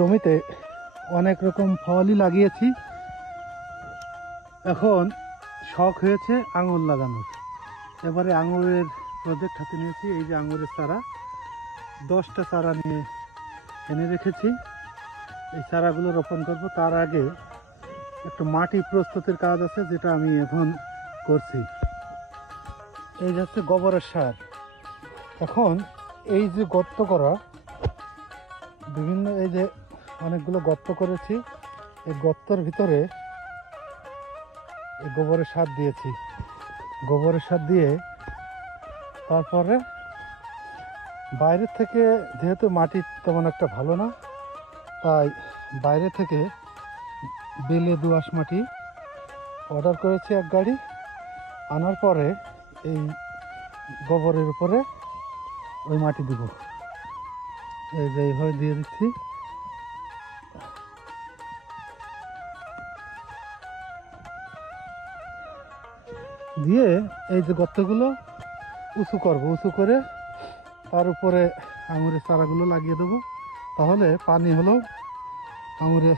জমিতে অনেক রকম ফলই লাগিয়েছি। এখন শখ হয়েছে আঙুর লাগানোর। এবারে আঙুরের প্রজেক্ট হাতে নিয়েছি। এই যে আঙুরের চারা, 10টা চারা নিয়ে এনে রেখেছি। এই চারাগুলো রোপণ করব। তার আগে একটু মাটি প্রস্তুতের কাজ আছে, যেটা আমি এখন করছি। এই হচ্ছে গোবরের সার। এখন এই যে গর্ত করা, বিভিন্ন এই যে অনেকগুলো গর্ত করেছি, এই গর্তের ভিতরে এই গোবরের সার দিয়েছি। গোবরের সার দিয়ে তারপরে বাইরের থেকে, যেহেতু মাটি তেমন একটা ভালো না, তাই বাইরে থেকে বেলে দোআঁশ মাটি অর্ডার করেছি এক গাড়ি। আনার পরে এই গোবরের উপরে ওই মাটি দিব। এই যে এইভাবে দিয়ে দিচ্ছি। দিয়ে এই যে গর্তগুলো উঁচু করব, উঁচু করে তার উপরে আঙুরের চারাগুলো লাগিয়ে দেবো। তাহলে পানি হলেও আঙুরের